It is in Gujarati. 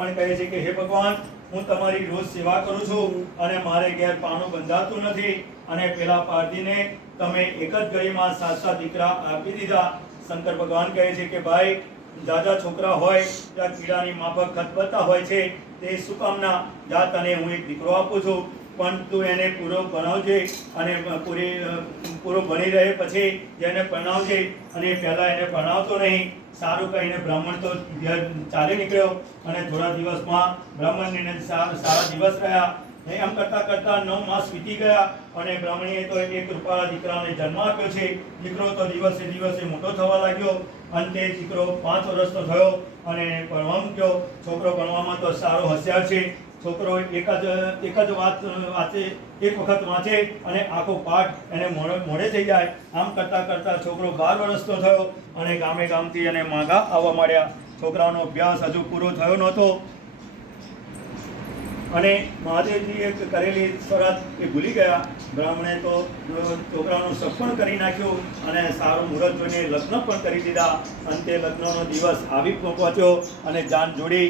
બ્રાહ્મણ કહે છે કે, હે ભગવાન, હું તમારી રોજ સેવા કરું છું અને મારે ઘેર પાણું બંધાતું નથી. અને પેલા પારધીને તમે એક જ ઘડીમાં સાત સાત દીકરા આપી દીધા. શંકર ભગવાન કહે છે કે, ભાઈ, જાજા છોકરા હોય, ત્યાં કીડાની માફક ખતબત્તા હોય છે, તે શું કામના? જા તને હું એક દીકરો આપું છું. પણ તું એને પૂરો ભણાવજે અને પૂરી, પૂરો ભણી રહે પછી જેને ભણાવજે અને પહેલાં એને ભણાવતો નહીં. સારું કહીને બ્રાહ્મણ તો ચાલી નીકળ્યો અને થોડા દિવસમાં બ્રાહ્મણને સારા દિવસ રહ્યા. ને એમ કરતાં કરતાં નવ માસ વીતી ગયા અને બ્રાહ્મણીએ તો એક રૂપાળા દીકરાને જન્મ આપ્યો છે. દીકરો તો દિવસે દિવસે મોટો થવા લાગ્યો. અંતે દીકરો પાંચ વર્ષનો થયો અને ભણવા મૂક્યો. છોકરો ભણવામાં તો સારો હોશિયાર છે. છોકરો એક જ એક જ વાત વાંચે, એક વખત વાંચે અને આખો પાઠ એને મોડે થઈ જાય. આમ કરતાં કરતાં છોકરો બાર વર્ષનો થયો અને ગામે ગામથી એને માગા આવવા માંડ્યા. છોકરાનો અભ્યાસ હજુ પૂરો થયો નહોતો. અને મહાદેવજીએ કરેલી શરત એ ભૂલી ગયા. બ્રાહ્મણે તો છોકરાનું સપણ કરી નાખ્યું અને સારું મુહૂર્ત જોઈને લગ્ન પણ કરી દીધા. અંતે લગ્નનો દિવસ આવી પહોંચ્યો અને જાન જોડી